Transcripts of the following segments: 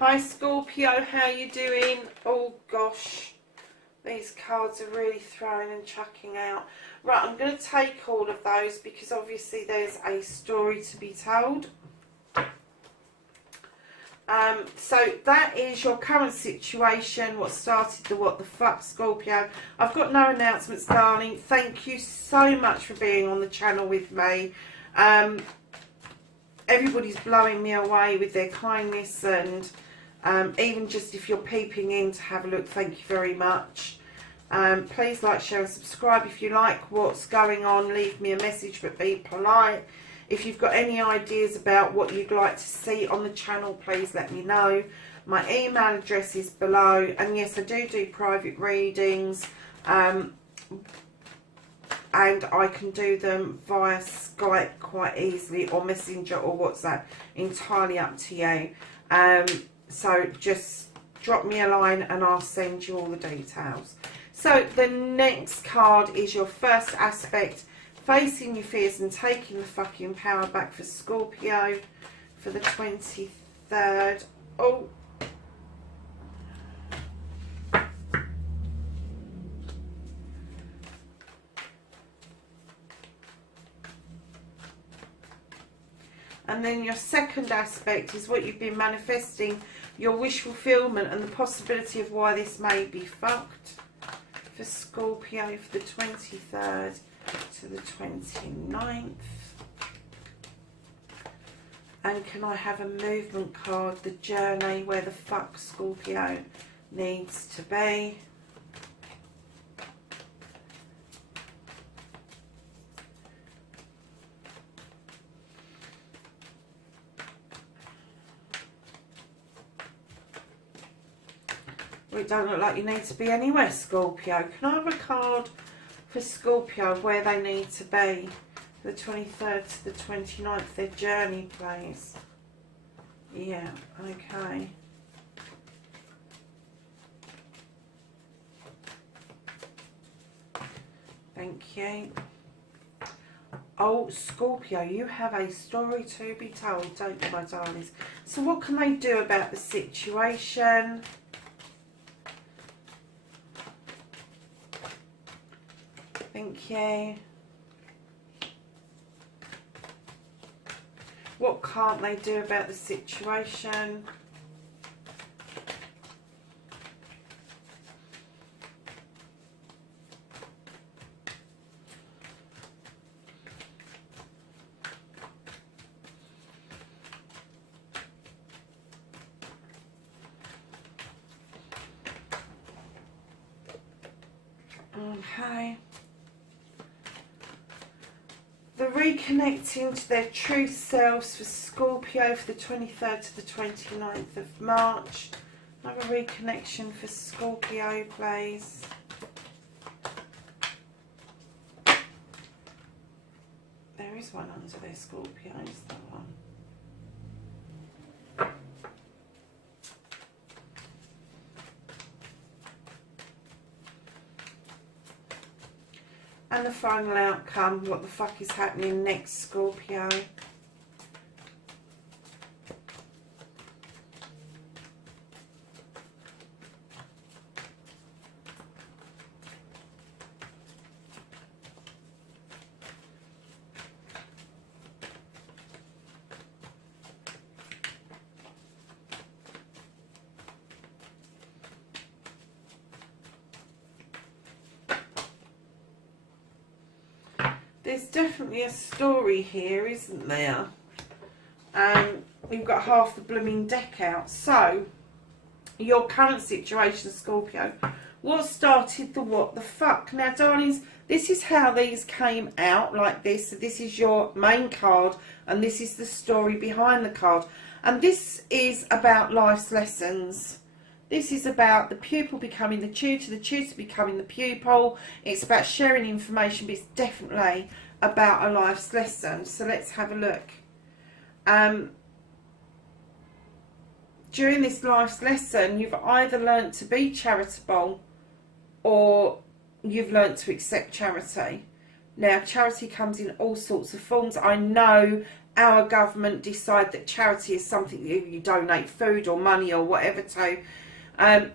Hi Scorpio, how you doing? Oh gosh, these cards are really throwing and chucking out. Right, I'm going to take all of those because obviously there's a story to be told. So that is your current situation, what started the what the fuck, Scorpio. I've got no announcements, darling. Thank you so much for being on the channel with me. Everybody's blowing me away with their kindness, and even just if you're peeping in to have a look, thank you very much. Please like, share and subscribe if you like what's going on. Leave me a message, but be polite. If you've got any ideas about what you'd like to see on the channel, please let me know. My email address is below, and yes, I do private readings, and I can do them via Skype quite easily, or Messenger or WhatsApp, entirely up to you. So just drop me a line and I'll send you all the details. So the next card is your first aspect, facing your fears and taking the fucking power back, for Scorpio for the 23rd. Oh. And then your second aspect is what you've been manifesting, your wish fulfillment and the possibility of why this may be fucked, for Scorpio for the 23rd to the 29th. And can I have a movement card, the journey, where the fuck Scorpio needs to be. Well, it don't look like you need to be anywhere, Scorpio. Can I have a card for Scorpio where they need to be? The 23rd to the 29th, their journey, please. Yeah, okay. Thank you. Oh, Scorpio, you have a story to be told, don't you, my darlings? So what can they do about the situation? Thank you. What can't they do about the situation? Okay. The reconnecting to their true selves for Scorpio for the 23rd to the 29th of March. Have a reconnection for Scorpio, please. There is one under there, Scorpio, is that one? And the final outcome, what the fuck is happening next, Scorpio? There's definitely a story here, isn't there? We've got half the blooming deck out. So, your current situation, Scorpio. What started the what the fuck? Now, darlings, this is how these came out, like this. So this is your main card, and this is the story behind the card. And this is about life's lessons. This is about the pupil becoming the tutor becoming the pupil. It's about sharing information, but it's definitely about a life's lesson. So let's have a look. during this life's lesson, you've either learnt to be charitable or you've learnt to accept charity. Now, charity comes in all sorts of forms. I know our government decide that charity is something that you donate food or money or whatever to.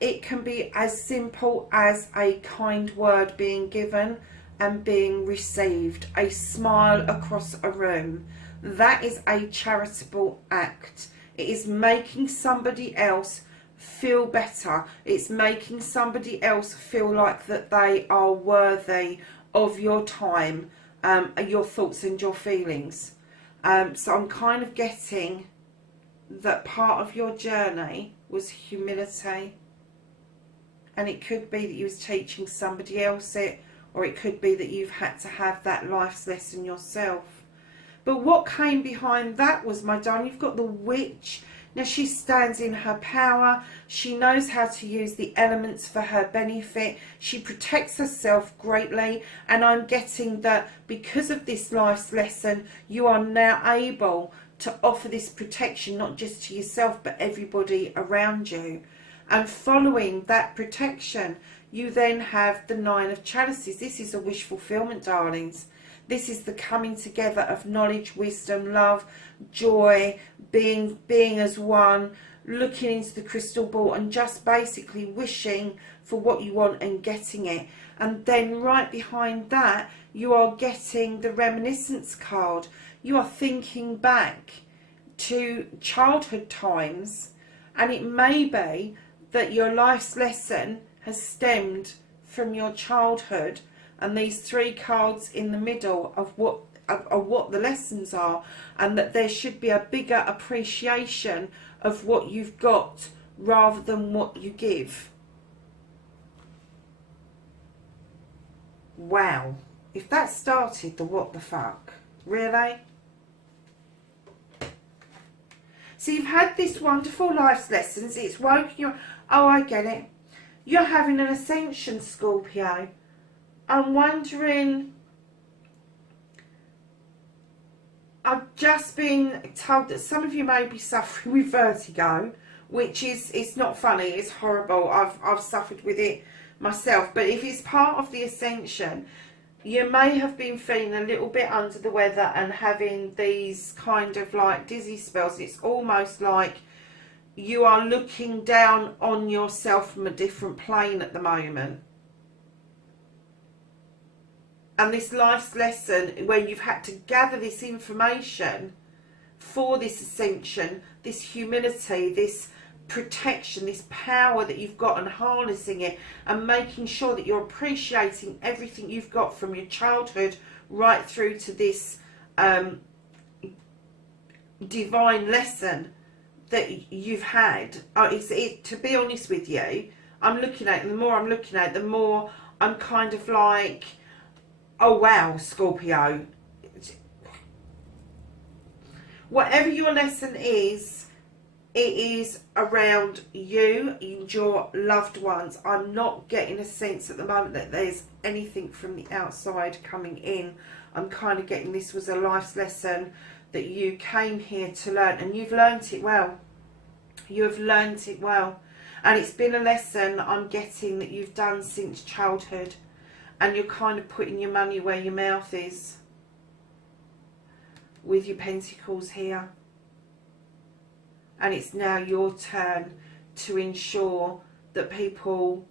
It can be as simple as a kind word being given and being received, a smile across a room. That is a charitable act. It is making somebody else feel better. It's making somebody else feel like that they are worthy of your time, your thoughts and your feelings. So I'm kind of getting that part of your journey was humility. And it could be that you was teaching somebody else it, or it could be that you've had to have that life's lesson yourself. But what came behind that was, my darling, you've got the witch. Now, she stands in her power. She knows how to use the elements for her benefit. She protects herself greatly. And I'm getting that because of this life's lesson, you are now able to offer this protection, not just to yourself, but everybody around you. And following that protection, you then have the Nine of Chalices. This is a wish fulfillment, darlings. This is the coming together of knowledge, wisdom, love, joy, being as one, looking into the crystal ball and just basically wishing for what you want and getting it. And then right behind that, you are getting the reminiscence card. You are thinking back to childhood times, and it may be that your life's lesson has stemmed from your childhood, and these three cards in the middle of what the lessons are, and that there should be a bigger appreciation of what you've got rather than what you give. Wow, if that started the what the fuck, really? So you've had this wonderful life's lessons, it's woken you. Oh, I get it. You're having an ascension, Scorpio. I'm wondering, I've just been told that some of you may be suffering with vertigo, which is, it's not funny, it's horrible. I've suffered with it myself. But if it's part of the ascension, you may have been feeling a little bit under the weather and having these kind of like dizzy spells. It's almost like you are looking down on yourself from a different plane at the moment. And this life's lesson, where you've had to gather this information for this ascension, this humility, this protection, this power that you've got, and harnessing it and making sure that you're appreciating everything you've got from your childhood right through to this divine lesson that you've had. To be honest with you, I'm looking at it, and the more I'm looking at it, the more I'm kind of like, oh wow, Scorpio. Whatever your lesson is, it is around you and your loved ones. I'm not getting a sense at the moment that there's anything from the outside coming in. I'm kind of getting this was a life's lesson that you came here to learn, and you've learnt it well. You have learnt it well. And it's been a lesson I'm getting that you've done since childhood. And you're kind of putting your money where your mouth is with your pentacles here. And it's now your turn to ensure that people,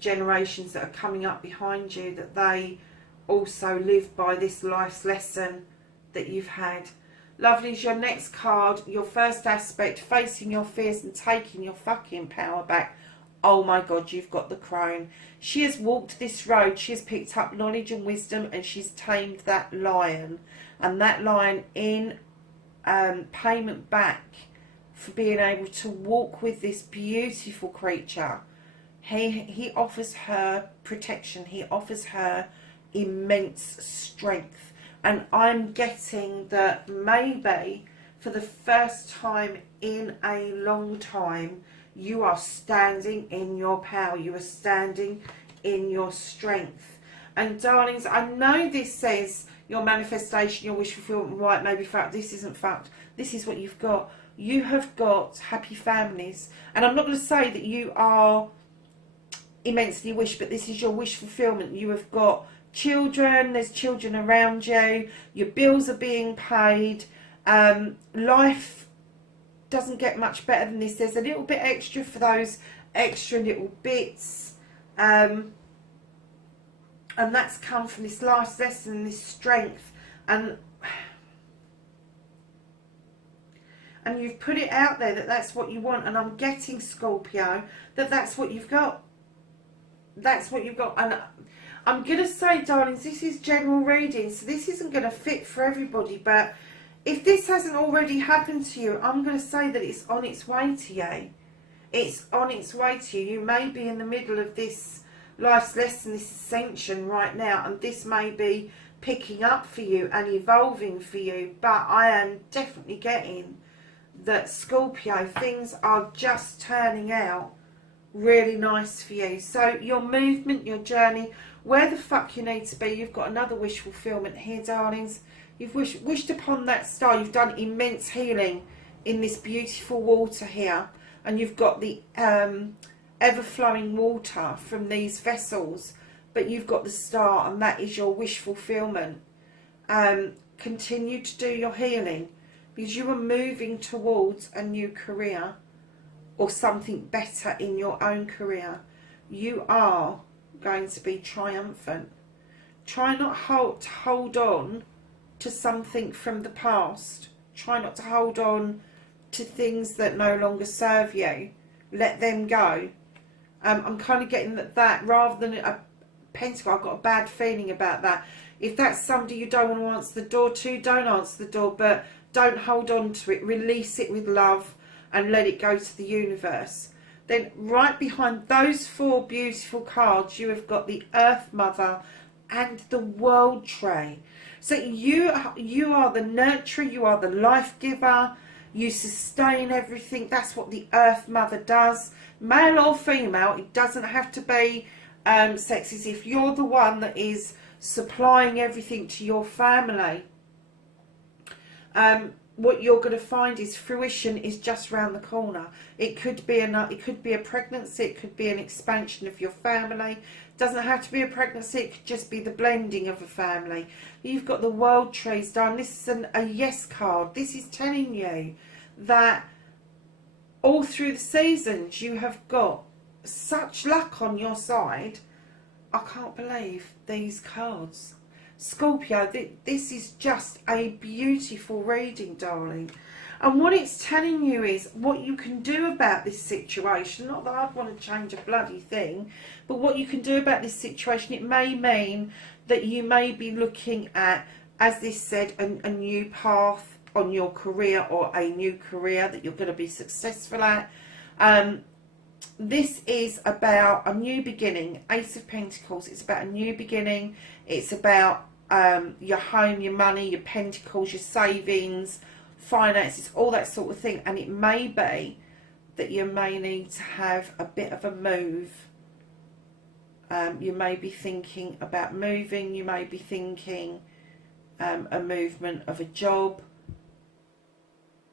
generations that are coming up behind you, that they also live by this life's lesson that you've had. Lovely is your next card, your first aspect, facing your fears and taking your fucking power back. Oh my God, you've got the crone. She has walked this road. She has picked up knowledge and wisdom, and she's tamed that lion. And that lion in payment back for being able to walk with this beautiful creature. He offers her protection. He offers her immense strength. And I'm getting that maybe for the first time in a long time, you are standing in your power. You are standing in your strength. And darlings, I know this says your manifestation, your wish fulfillment, right, maybe fact. This isn't fact. This is what you've got. you have got happy families. And I'm not going to say that you are immensely wish, but this is your wish fulfillment. You have got children, there's children around you, your bills are being paid, life doesn't get much better than this. There's a little bit extra for those extra little bits, and that's come from this last lesson, this strength, and you've put it out there that that's what you want, and I'm getting, Scorpio, that that's what you've got. That's what you've got. And I'm going to say, darlings, this is general reading, so this isn't going to fit for everybody, but if this hasn't already happened to you, I'm going to say that it's on its way to you. It's on its way to you. You may be in the middle of this life's lesson, this ascension right now, and this may be picking up for you and evolving for you, but I am definitely getting that, Scorpio, things are just turning out really nice for you. So your movement, your journey, where the fuck you need to be, you've got another wish fulfillment here, darlings. You've wished upon that star. You've done immense healing in this beautiful water here, and you've got the ever-flowing water from these vessels, but you've got the star, and that is your wish fulfillment. Continue to do your healing, because you are moving towards a new career or something better in your own career. You are going to be triumphant. Try not to hold on to something from the past. Try not to hold on to things that no longer serve you. Let them go. I'm kind of getting that rather than a pentacle, I've got a bad feeling about that. If that's somebody you don't want to answer the door to, don't answer the door, but don't hold on to it. Release it with love and let it go to the universe. Then right behind those four beautiful cards, you have got the Earth Mother and the World Tree. So you are the nurturer, you are the life giver, you sustain everything. That's what the Earth Mother does. Male or female, it doesn't have to be sexist. If you're the one that is supplying everything to your family, what you're going to find is fruition is just round the corner. It could be a pregnancy, it could be an expansion of your family. It doesn't have to be a pregnancy, it could just be the blending of a family. You've got the World Trees done. This is a yes card. This is telling you that all through the seasons you have got such luck on your side. I can't believe these cards. Scorpio, this is just a beautiful reading, darling. And what it's telling you is what you can do about this situation. Not that I'd want to change a bloody thing, but what you can do about this situation. It may mean that you may be looking at, as this said, a new path on your career, or a new career that you're going to be successful at. This is about a new beginning. Ace of Pentacles. It's about a new beginning. It's about your home, your money, your pentacles, your savings, finances, all that sort of thing. And it may be that you may need to have a bit of a move. You may be thinking about moving. You may be thinking a movement of a job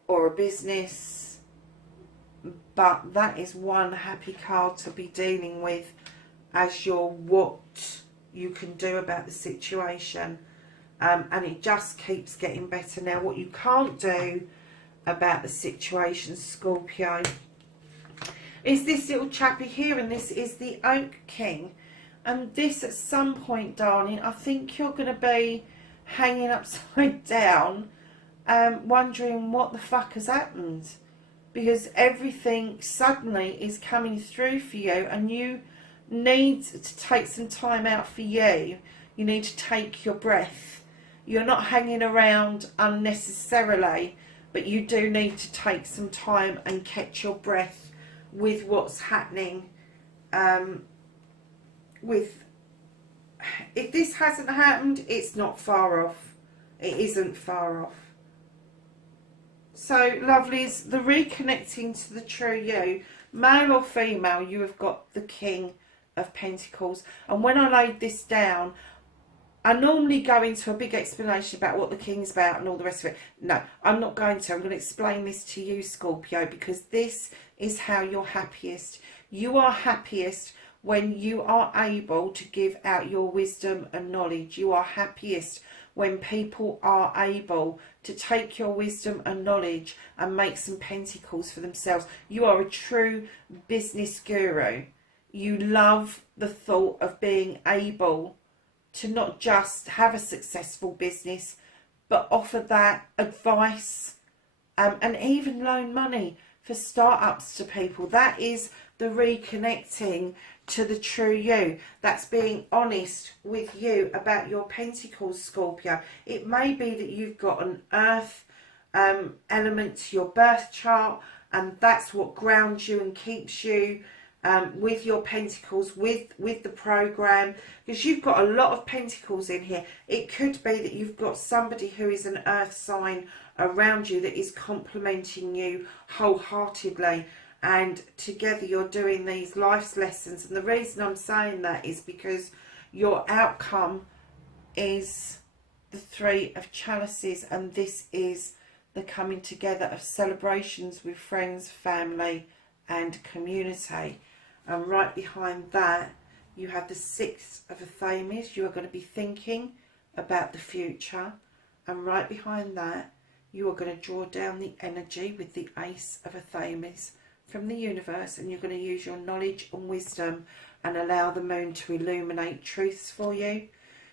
or a business. But that is one happy card to be dealing with as your what you can do about the situation. And it just keeps getting better. Now, what you can't do about the situation, Scorpio, is this little chappy here, and this is the Oak King. And this, at some point, darling, I think you're going to be hanging upside down, wondering what the fuck has happened. Because everything suddenly is coming through for you, and you need to take some time out for you. You need to take your breath. You're not hanging around unnecessarily, but you do need to take some time and catch your breath with what's happening. If this hasn't happened, it's not far off. It isn't far off. So, lovelies, the reconnecting to the true you, male or female, you have got the King of Pentacles. And when I laid this down, I normally go into a big explanation about what the King's about and all the rest of it. No, I'm not going to. I'm going to explain this to you, Scorpio, because this is how you're happiest. You are happiest when you are able to give out your wisdom and knowledge. You are happiest when people are able to take your wisdom and knowledge and make some pentacles for themselves. You are a true business guru. You love the thought of being able to not just have a successful business, but offer that advice and even loan money for startups to people. That is the reconnecting to the true you. That's being honest with you about your pentacles, Scorpio. It may be that you've got an earth element to your birth chart, and that's what grounds you and keeps you with your pentacles, with the program, because you've got a lot of pentacles in here. It could be that you've got somebody who is an earth sign around you that is complimenting you wholeheartedly, and together you're doing these life's lessons. And the reason I'm saying that is because your outcome is the Three of Chalices, and this is the coming together of celebrations with friends, family and community. And right behind that, you have the Six of Athames. You are going to be thinking about the future. And right behind that, you are going to draw down the energy with the Ace of Athames from the universe. And you're going to use your knowledge and wisdom and allow the moon to illuminate truths for you.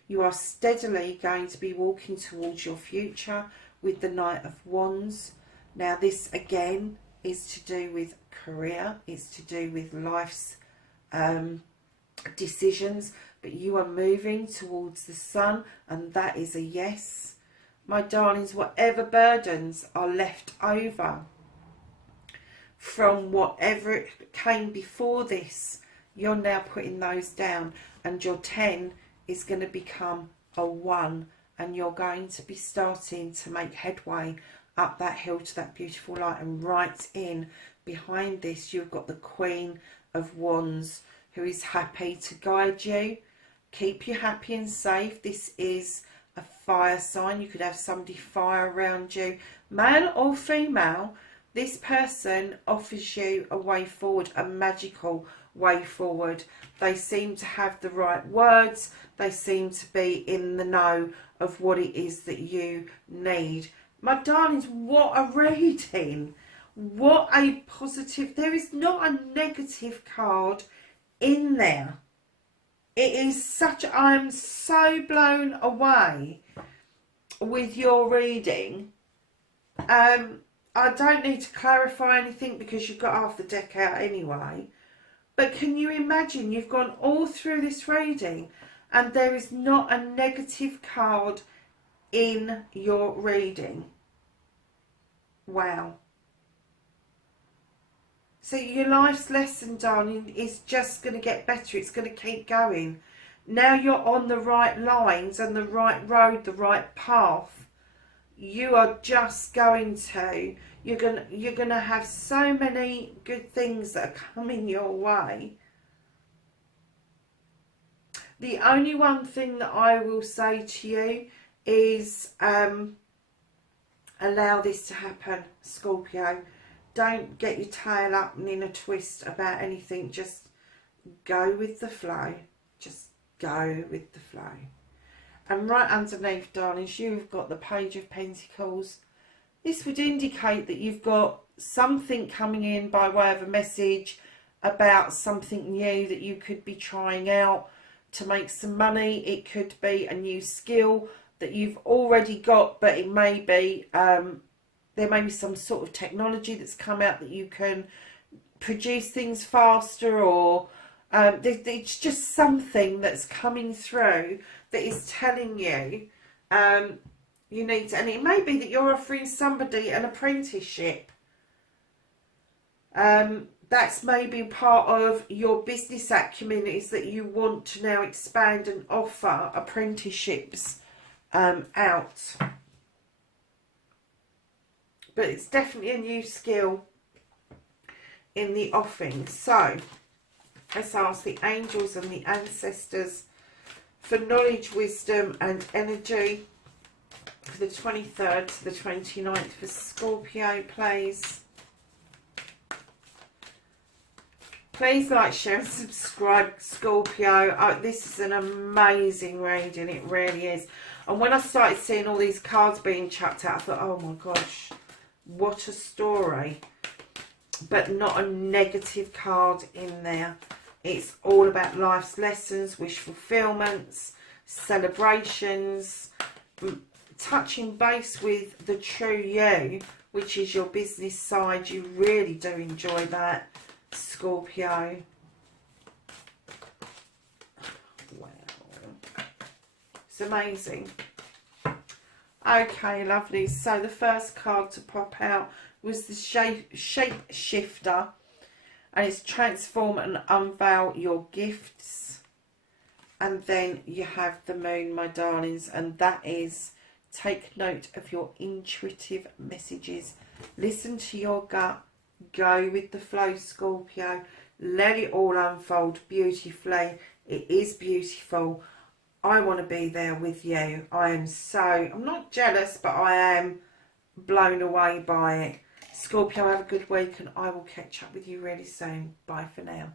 You are steadily going to be walking towards your future with the Knight of Wands. Now this again is to do with career, it's to do with life's decisions, but you are moving towards the sun, and that is a yes. My darlings, whatever burdens are left over from whatever came before this, you're now putting those down, and your 10 is going to become a 1, and you're going to be starting to make headway up that hill to that beautiful light. And right in behind this, you've got the Queen of Wands, who is happy to guide you, keep you happy and safe. This is a fire sign. You could have somebody fire around you, male or female. This person offers you a way forward, a magical way forward. They seem to have the right words. They seem to be in the know of what it is that you need. My darlings, what a reading. What a positive. There is not a negative card in there. It is such, I am so blown away with your reading. I don't need to clarify anything because you've got half the deck out anyway. But can you imagine, you've gone all through this reading and there is not a negative card in your reading. Wow. So your life's lesson, darling, is just going to get better. It's going to keep going. Now you're on the right lines and the right road, the right path. You are just going to, you're going to have so many good things that are coming your way. The only one thing that I will say to you is allow this to happen, Scorpio. Don't get your tail up and in a twist about anything. Just go with the flow. Just go with the flow. And right underneath, darlings, you've got the Page of Pentacles. This would indicate that you've got something coming in by way of a message about something new that you could be trying out to make some money. It could be a new skill that you've already got, but it may be there may be some sort of technology that's come out that you can produce things faster, or it's just something that's coming through that is telling you you need to, and it may be that you're offering somebody an apprenticeship. That's maybe part of your business acumen, is that you want to now expand and offer apprenticeships out. But it's definitely a new skill in the offing. So let's ask the angels and the ancestors for knowledge, wisdom and energy for the 23rd to the 29th for Scorpio, please. Please like, share and subscribe, Scorpio. Oh, this is an amazing reading, it really is. And when I started seeing all these cards being chucked out, I thought, oh my gosh, what a story. But not a negative card in there. It's all about life's lessons, wish fulfillments, celebrations, touching base with the true you, which is your business side. You really do enjoy that, Scorpio. Wow. It's amazing. Okay, lovely. So the first card to pop out was the shape shifter, and it's transform and unveil your gifts. And then you have the moon, my darlings, and that is take note of your intuitive messages. Listen to your gut. Go with the flow, Scorpio. Let it all unfold beautifully. It is beautiful. I want to be there with you. I'm not jealous, but I am blown away by it. Scorpio, have a good week, and I will catch up with you really soon. Bye for now.